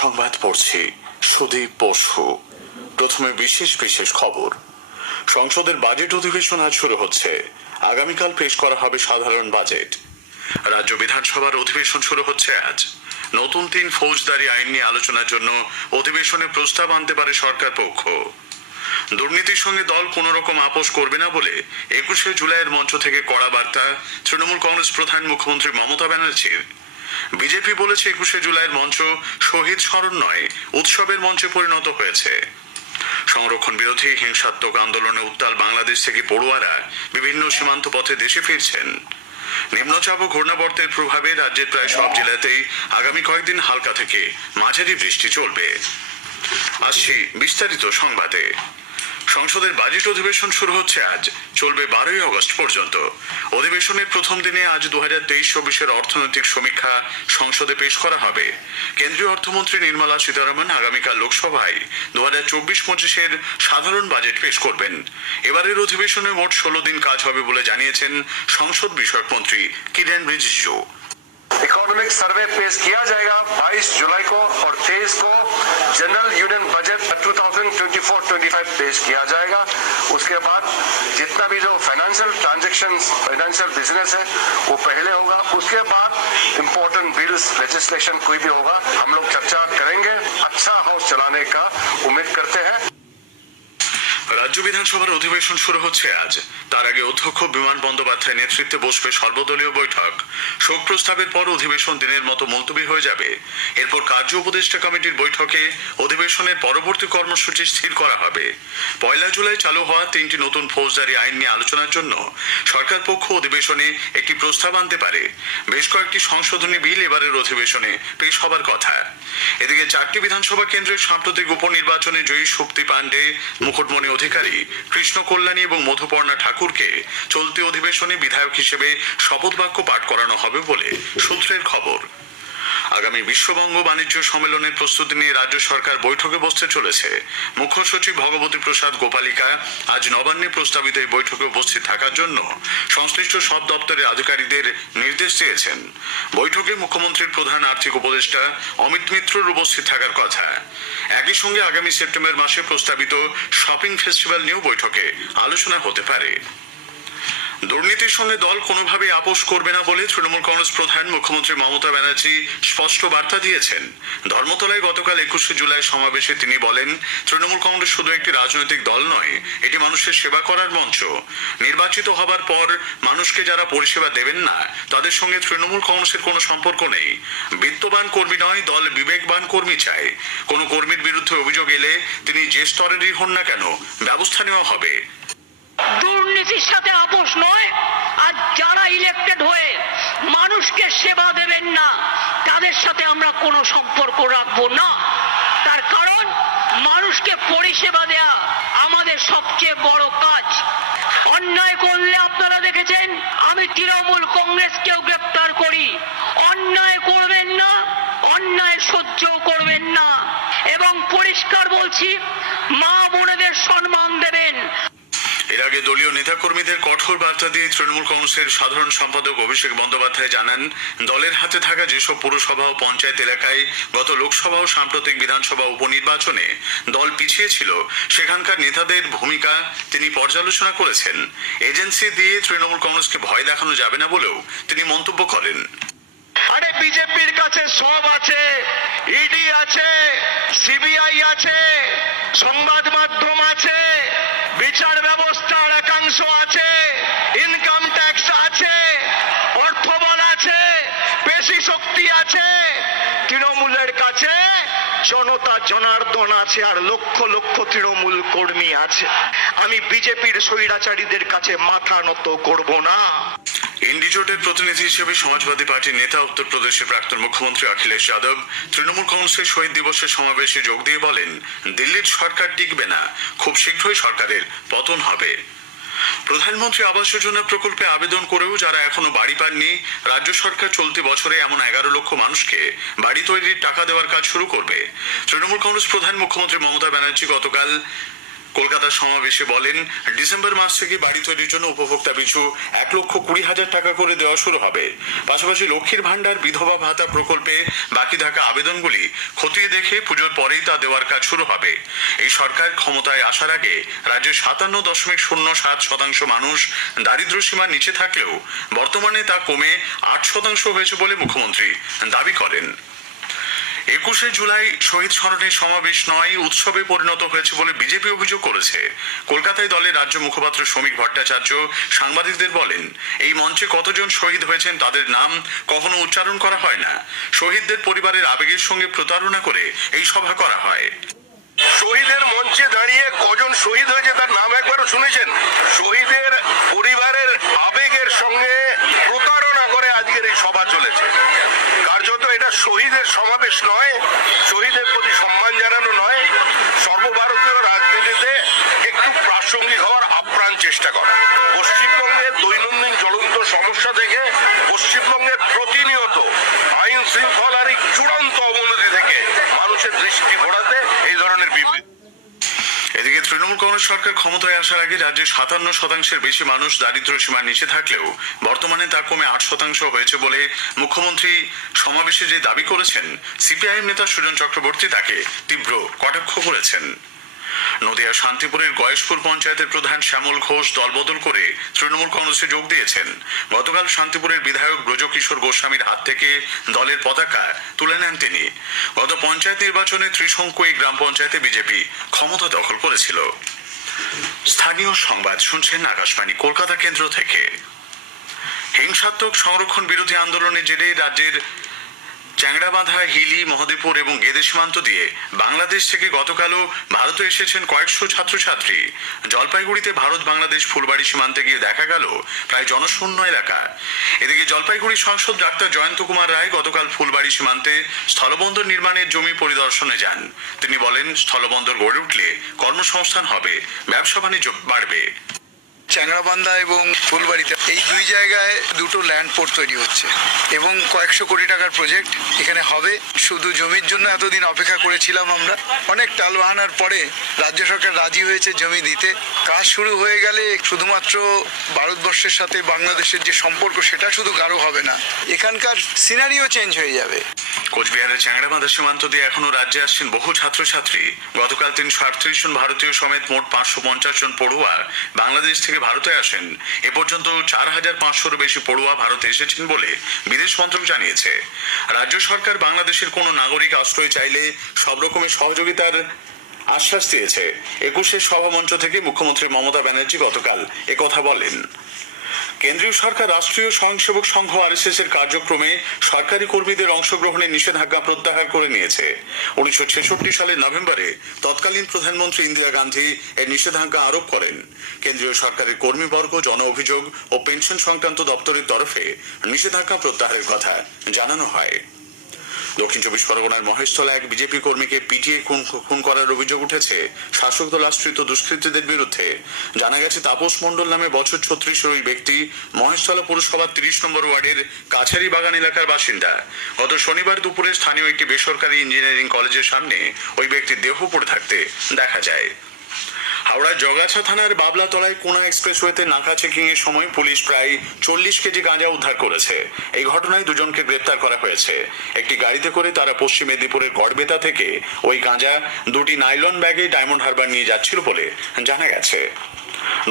সংবাদ পড়ছি সুদীপ বসু। প্রথমে বিশেষ বিশেষ খবর। সংসদের বাজেট অধিবেশন আজ শুরু হচ্ছে। আগামীকাল পেশ করা হবে সাধারণ বাজেট। রাজ্য বিধানসভার অধিবেশন শুরু হচ্ছে আজ। নতুন 3 ফৌজদারি আইন নিয়ে আলোচনার জন্য অধিবেশনে প্রস্তাব আনতে পারে সরকার পক্ষ। দুর্নীতির সঙ্গে দল কোন রকম আপোষ করবে না বলে 21শে জুলাইয়ের মঞ্চ থেকে কড়া বার্তা তৃণমূল কংগ্রেস প্রধান মুখ্যমন্ত্রী মমতা ব্যানার্জির। বিজেপি বলেছে 21শে জুলাইয়ের মঞ্চ শহীদ স্মরণ নয়, উৎসবের মঞ্চে পরিণত হয়েছে। সংরক্ষণ বিরোধী হিংসাত্মক আন্দোলনে উত্তাল বাংলাদেশ থেকে পড়ুয়ারা বিভিন্ন সীমান্ত পথে দেশে ফিরছেন। নিম্নচাপ ও ঘূর্ণাবর্তের প্রভাবে রাজ্যের প্রায় সব জেলাতেই আগামী কয়েকদিন হালকা থেকে মাঝারি বৃষ্টি চলবে। আসছি বিস্তারিত সংবাদে। সংসদের বাজেট অধিবেশন শুরু হচ্ছে আজ, চলবে 12ই আগস্ট পর্যন্ত। অধিবেশনের প্রথম দিনে আজ 2023-24 অর্থনৈতিক সমীক্ষা সংসদে পেশ করা হবে। কেন্দ্রীয় অর্থমন্ত্রী নির্মলা সীতারামন আগামীকাল লোকসভায় 2024-25 সাধারণ বাজেট পেশ করবেন। এবারের অধিবেশনে মোট 16 দিন কাজ হবে বলে জানিয়েছেন সংসদ বিষয়ক মন্ত্রী কিরেন রিজিজু। इकोनॉमिक सर्वे पेश किया जाएगा 22 जुलाई को और 23 को जनरल यूनियन बजट 2024-25 पेश किया जाएगा। उसके बाद जितना भी जो फाइनेंशियल ट्रांजैक्शंस, फाइनेंशियल बिजनेस है वो पहले होगा। उसके बाद इम्पोर्टेंट बिल्स, लेजिस्लेशन कोई भी होगा, हम लोग चर्चा करेंगे। अच्छा हाउस चलाने का उम्मीद करते हैं। রাজ্য বিধানসভার অধিবেশন শুরু হচ্ছে আজ। তার আগে অধ্যক্ষ বিমান বন্দ্যোপাধ্যায় নেতৃত্বে বসবে সর্বদলীয় বৈঠক। শোক প্রস্তাবের পর অধিবেশন দিনের মতো মুলতবি হয়ে যাবে। এরপর কার্য উপদেষ্টা কমিটির বৈঠকে অধিবেশনের পরবর্তী কর্মসূচি স্থির করা হবে। 1 জুলাই চালু হওয়া 3টি নতুন ফৌজদারি আইন নিয়ে আলোচনার জন্য সরকার পক্ষ অধিবেশনে একটি প্রস্তাব আনতে পারে। বেশ কয়েকটি সংশোধনী বিল এবারের অধিবেশনে পেশ হবার কথা। এদিকে 4টি বিধানসভা কেন্দ্রের সাম্প্রতিক উপনির্বাচনে জয়ী শক্তি পাণ্ডে, মুকুটমণি অধিকারী, কৃষ্ণ কল্যাণী এবং মধুপর্ণা ঠাকুরকে চলতি অধিবেশনে বিধায়ক হিসেবে শপথ বাক্য পাঠ করানো হবে বলে সূত্রের খবর। আগামী বিশ্ববঙ্গ বাণিজ্য সম্মেলনের প্রস্তুতি নিয়ে রাজ্য সরকার বৈঠকে বসতে চলেছে। মুখ্য সচিব ভগবতী প্রসাদ গোপালিকা আজ নবান্নে প্রস্তাবিত এই বৈঠকে উপস্থিত থাকার জন্য সংশ্লিষ্ট সব দপ্তরের আধিকারিকদের নির্দেশ দিয়েছেন। বৈঠকে মুখ্যমন্ত্রীর প্রধান আর্থিক উপদেষ্টা অমিত মিত্রর উপস্থিত থাকার কথা। একই সঙ্গে আগামী সেপ্টেম্বর মাসে প্রস্তাবিত শপিং ফেস্টিভ্যাল নিয়েও বৈঠকে আলোচনা হতে পারে। দুর্নীতির সঙ্গে দল কোনোভাবেই আপোষ করবে না বলে তৃণমূল কংগ্রেস প্রধান মুখ্যমন্ত্রী মমতা ব্যানার্জি স্পষ্ট বার্তা দিয়েছেন। ধর্মতলায় গতকাল 21শে জুলাই সমাবেশে তিনি বলেন, তৃণমূল কংগ্রেস শুধু একটি রাজনৈতিক দল নয়, এটি মানুষের সেবা করার মঞ্চ। নির্বাচিত হবার পর মানুষকে যারা পরিষেবা দেবেন না তাদের সঙ্গে তৃণমূল কংগ্রেসের কোনো সম্পর্ক নেই। বিত্তবান কর্মী নয়, দল বিবেকবান কর্মী চায়। কোনো কর্মীর বিরুদ্ধে অভিযোগ এলে তিনি যে স্তরেরই হন না কেন ব্যবস্থা নেওয়া হবে। দুর্নীতির সাথে আপোষ নয়। আর যারা ইলেক্টেড হয়ে মানুষকে সেবা দেবেন না তাদের সাথে আমরা কোনো সম্পর্ক রাখবো না। তার কারণ মানুষকে পরিষেবা দেয়া আমাদের সবচেয়ে বড় কাজ। অন্যায় করলে আপনারা দেখেছেন আমি তৃণমূল কংগ্রেসকেও গ্রেপ্তার করি। অন্যায় করবেন না, অন্যায় সহ্য করবেন না এবং পরিষ্কার বলছি, মা বোনেদের সম্মান দেবেন। এর আগে দলীয় নেতাকর্মীদের কঠোর বার্তা দিয়ে তৃণমূল কংগ্রেসের সাধারণ সম্পাদক অভিষেক বন্দ্যোপাধ্যায় জানান, দলের হাতে থাকা যেসব পুরসভা ও পঞ্চায়েত এলাকায় গত লোকসভা ও সাম্প্রতিক বিধানসভা উপনির্বাচনে দল পিছিয়ে ছিল সেখানকার নেতাদের ভূমিকা তিনি পর্যালোচনা করেছেন। এজেন্সি দিয়ে তৃণমূল কংগ্রেসকে ভয় দেখানো যাবে না বলেও তিনি মন্তব্য করেন। আরে বিজেপির কাছে সব আছে, ইডি আছে, সিবিআই আছে, সংবাদ মাধ্যম আছে, বিচার ব্যবস্থার একাংশ আছে, ইনকাম ট্যাক্স আছে, অর্থবল আছে, পেশি শক্তি আছে। তৃণমূলের কাছে জনতা জনার্দন আছে আর লক্ষ লক্ষ তৃণমূল কর্মী আছে। আমি বিজেপির স্বৈরাচারীদের কাছে মাথা নত করব না। ইন্ডি জোটের প্রতিনিধি হিসেবে সমাজবাদী পার্টির নেতা উত্তরপ্রদেশের প্রাক্তন মুখ্যমন্ত্রী অখিলেশ যাদব তৃণমূল কংগ্রেসের শহীদ দিবসের সমাবেশে যোগ দিয়ে বলেন, দিল্লির সরকার টিকবে না, খুব শীঘ্রই সরকারের পতন হবে। প্রধানমন্ত্রী আবাস যোজনা প্রকল্পে আবেদন করেও যারা এখনো বাড়ি পাননি, রাজ্য সরকার চলতি বছরে এমন 11 লক্ষ মানুষকে বাড়ি তৈরির টাকা দেওয়ার কাজ শুরু করবে। তৃণমূল কংগ্রেস প্রধান মুখ্যমন্ত্রী মমতা ব্যানার্জি গতকাল কলকাতার সমাবেশে বলেন, ডিসেম্বর মাস থেকে বাড়ি তৈরির জন্য উপভোক্তা পিছু 1,20,000 টাকা করে দেওয়া শুরু হবে। পাশাপাশি লক্ষ্মীর ভাণ্ডার, বিধবা ভাতা প্রকল্পে বাকি থাকা আবেদনগুলি খতিয়ে দেখে পুজোর পরেই তা দেওয়ার কাজ শুরু হবে। এই সরকার ক্ষমতায় আসার আগে রাজ্যের 57.07% মানুষ দারিদ্র্য সীমার নিচে থাকলেও বর্তমানে তা কমে 8% হয়েছে বলে মুখ্যমন্ত্রী দাবি করেন। 21শে জুলাই শহীদ স্মরণে সমাবেশ নয়, উৎসবে পরিণত হয়েছে বলে বিজেপি অভিযোগ করেছে। কলকাতায় দলের রাজ্য মুখপাত্র শ্রমিক ভট্টাচার্য সাংবাদিকদের বলেন, এই মঞ্চে কতজন শহীদ হয়েছেন তাদের নাম কখনো উচ্চারণ করা হয় না। শহীদদের পরিবারের আবেগের সঙ্গে প্রতারণা করে এই সভা করা হয়। শহীদের মঞ্চে দাঁড়িয়ে কজন শহীদ হয়েছে তার নাম একবারও শুনেছেন? শহীদের পরিবারের আবেগের সঙ্গে প্রতারণা করে আজকের এই সভা চলেছে। কার্যত এটা শহীদের সমাবেশ নয়, শহীদের প্রতি সম্মান জানানো নয়, সর্বভারতীয় রাজনীতিতে একটু প্রাসঙ্গিক হওয়ার আপ্রাণ চেষ্টা করা। পশ্চিমবঙ্গের দৈনন্দিন জ্বলন্ত সমস্যা থেকে পশ্চিমবঙ্গের প্রতিনিয়ত আইন শৃঙ্খলার এই চূড়ান্ত অবনতি থেকে মানুষের দৃষ্টি ঘোরাতে এই ধরনের বিবৃতি। এদিকে তৃণমূল কংগ্রেস সরকার ক্ষমতায় আসার আগে রাজ্যে 57% বেশি মানুষ দারিদ্র্য সীমার নিচে থাকলেও বর্তমানে তা কমে 8% হয়েছে বলে মুখ্যমন্ত্রী সমাবেশে যে দাবি করেছেন, সিপিআইএম নেতা সুজন চক্রবর্তী তাকে তীব্র কটাক্ষ করেছেন। নদিয়া শান্তিপুরের গয়েশপুর পঞ্চায়েতের প্রধান শ্যামল ঘোষ দলবদল করে তৃণমূল কংগ্রেসে যোগ দিয়েছেন। গতকাল শান্তিপুরের বিধায়ক ব্রজকিশোর গোস্বামীর হাত থেকে দলের পতাকা তুলে নেন তিনি। গত পঞ্চায়েত নির্বাচনে ত্রিশঙ্কু এই গ্রাম পঞ্চায়েতে বিজেপি ক্ষমতা দখল করেছিল। স্থানীয় সংবাদ শুনছেন আকাশবাণী কলকাতা কেন্দ্র থেকে। হিংসাত্মক সংরক্ষণ বিরোধী আন্দোলনের জেরে রাজ্যের চ্যাংড়াবাঁধা, হিলি, মহদেবপুর এবং গেদে সীমান্ত দিয়ে বাংলাদেশ থেকে গতকালও ভারতে এসেছেন কয়েকশো ছাত্রছাত্রী। জলপাইগুড়িতে ভারত বাংলাদেশ ফুলবাড়ি সীমান্তে গিয়ে দেখা গেল প্রায় জনশূন্য এলাকা। এদিকে জলপাইগুড়ি সাংসদ ডাক্তার জয়ন্ত কুমার রায় গতকাল ফুলবাড়ি সীমান্তে স্থলবন্দর নির্মাণের জমি পরিদর্শনে যান। তিনি বলেন, স্থলবন্দর গড়ে উঠলে কর্মসংস্থান হবে, ব্যবসা বাণিজ্য বাড়বে। চ্যাংড়াবান্ধা এবং ফুলবাড়িতে এই দুই জায়গায় দুটো ল্যান্ড পোর্ট তৈরি হচ্ছে এবং কয়েকশো কোটি টাকার প্রজেক্ট এখানে হবে। শুধু জমির জন্য এতদিন অপেক্ষা করেছিলাম আমরা, অনেক টালবাহানার পরে রাজ্য সরকার রাজি হয়েছে জমি দিতে। কাজ শুরু হয়ে গেলে শুধুমাত্র ভারতবর্ষের সাথে বাংলাদেশের যে সম্পর্ক সেটা শুধু গাঢ় হবে না, এখানকার সিনারিও চেঞ্জ হয়ে যাবে। কোচবিহারের চ্যাংড়াবাঁধা সীমান্ত দিয়ে এখনো রাজ্যে আসছেন বহু ছাত্রছাত্রী। গতকাল 338 জন ভারতীয় সমেত মোট 550 জন পড়ুয়া বাংলাদেশ থেকে ভারতে আসেন। এ পর্যন্ত 4,500-এরও বেশি পড়ুয়া ভারতে এসেছেন বলে বিদেশ মন্ত্রক জানিয়েছে। রাজ্য সরকার বাংলাদেশের কোনো নাগরিক আশ্রয় চাইলে সব রকমের সহযোগিতার আশ্বাস দিয়েছে। 21শে সভামঞ্চ থেকে মুখ্যমন্ত্রী মমতা ব্যানার্জি গতকাল একথা বলেন। কেন্দ্রীয় সরকার রাষ্ট্রীয় স্বয়ংসেবক সংঘ আরএসএস এর কার্যক্রমে সরকারি কর্মীদের অংশগ্রহণের নিষেধাজ্ঞা প্রত্যাহার করে নিয়েছে। 1966 সালের নভেম্বরে তৎকালীন প্রধানমন্ত্রী ইন্দিরা গান্ধী এর নিষেধাজ্ঞা আরোপ করেন। কেন্দ্রীয় সরকারের কর্মীবর্গ জন অভিযোগ ও পেনশন সংক্রান্ত দপ্তরের তরফে নিষেধাজ্ঞা প্রত্যাহারের কথা জানানো হয়। দক্ষিণ 24 পরগনার মহেশতলা এক বিজেপি কর্মীকে পিটিয়ে খুন করার অভিযোগ উঠেছে শাসক দল আশ্রিত দুষ্কৃতীদের বিরুদ্ধে। জানা গেছে, তাপস মণ্ডল নামে বছর 36-এর ওই ব্যক্তি মহেশতলা পুরসভার 30 নম্বর ওয়ার্ডের কাছারি বাগান এলাকার বাসিন্দা। গত শনিবার দুপুরে স্থানীয় একটি বেসরকারি ইঞ্জিনিয়ারিং কলেজের সামনে ওই ব্যক্তির দেহ পড়ে থাকতে দেখা যায়। হাওড়ার জগাছা থানার বাবলাতলায় কোনা এক্সপ্রেসওয়েতে নাকা চেকিং এর সময় পুলিশ প্রায় 40 কেজি গাঁজা উদ্ধার করেছে। এই ঘটনায় দুজনকে গ্রেপ্তার করা হয়েছে। একটি গাড়িতে করে তারা পশ্চিম মেদিনীপুরের গড়বেতা থেকে ওই গাঁজা 2টি নাইলন ব্যাগে ডায়মন্ড হারবার নিয়ে যাচ্ছিল বলে জানা গেছে।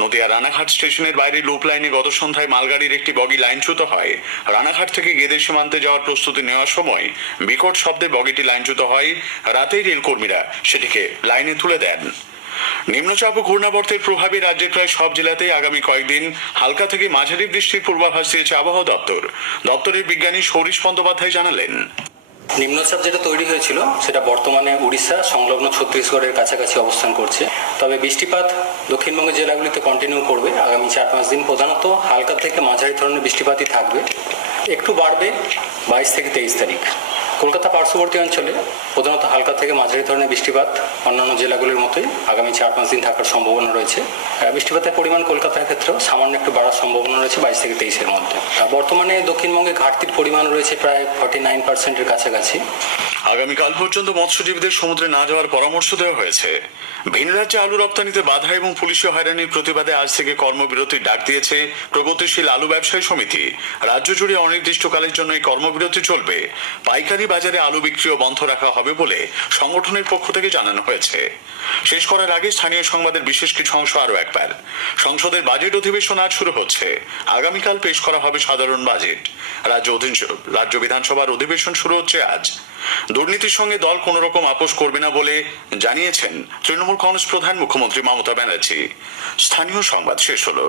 নদিয়া রানাঘাট স্টেশনের বাইরে লুপ লাইনে গত সন্ধ্যায় মালগাড়ির একটি বগি লাইনচ্যুত হয়। রানাঘাট থেকে গেদে সীমান্তে যাওয়ার প্রস্তুতি নেওয়ার সময় বিকট শব্দে বগিটি লাইনচ্যুত হয়। রাতেই রেলকর্মীরা সেটিকে লাইনে তুলে দেন। নিম্নচাপ ও ঘূর্ণাবর্তের প্রভাবে রাজ্যের প্রায় সব জেলাতেই আগামী কয়েকদিন হালকা থেকে মাঝারি বৃষ্টির পূর্বাভাস দিয়েছে আবহাওয়া দপ্তর। দপ্তরের বিজ্ঞানী সৌরিশ বন্দ্যোপাধ্যায় জানালেন, নিম্নচাপ যেটা তৈরি হয়েছিল সেটা বর্তমানে উড়িষ্যা সংলগ্ন ছত্তিশগড়ের কাছাকাছি অবস্থান করছে। তবে বৃষ্টিপাত দক্ষিণবঙ্গের জেলাগুলিতে কন্টিনিউ করবে। আগামী 4-5 দিন প্রধানত হালকা থেকে মাঝারি ধরনের বৃষ্টিপাতই থাকবে, একটু বাড়বে 22 থেকে 23 তারিখ। কলকাতা পার্শ্ববর্তী অঞ্চলে প্রধানত হালকা থেকে মাঝারি ধরনের বৃষ্টিপাত অন্যান্য জেলাগুলির মতোই আগামী 4-5 দিন থাকার সম্ভাবনা রয়েছে। বৃষ্টিপাতের পরিমাণ কলকাতার ক্ষেত্রেও সামান্য একটু বাড়ার সম্ভাবনা রয়েছে 22 থেকে 23-এর মধ্যে। বর্তমানে দক্ষিণবঙ্গে ঘাটতির পরিমাণ রয়েছে প্রায় 49%-এর কাছাকাছি। আগামীকাল পর্যন্ত মৎস্যজীবীদের সমুদ্রে না যাওয়ার পরামর্শ দেওয়া হয়েছে। ভিন রাজ্যে আলু রপ্তানিতে বাধা এবং পুলিশি হয়রানির প্রতিবাদে আজ থেকে কর্মবিরতির ডাক দিয়েছে প্রগতিশীল আলু ব্যবসায়ী সমিতি। রাজ্য জুড়ে অনির্দিষ্টকালের জন্য এই কর্মবিরতি চলবে। পাইকারি বাজারে আলু বিক্রিও বন্ধ রাখা হবে বলে সংগঠনের পক্ষ থেকে জানানো হয়েছে। শেষ করার আগে স্থানীয় সংবাদের বিশেষ কিছু অংশ আরও একবার। সংসদের বাজেট অধিবেশন আজ শুরু হচ্ছে। আগামীকাল পেশ করা হবে সাধারণ বাজেট। রাজ্য বিধানসভার অধিবেশন শুরু হচ্ছে আজ। দুর্নীতির সঙ্গে দল কোনো রকম আপোষ করবে না বলে জানিয়েছেন তৃণমূল কংগ্রেস প্রধান মুখ্যমন্ত্রী মমতা ব্যানার্জি। স্থানীয় সংবাদ শেষ হলো।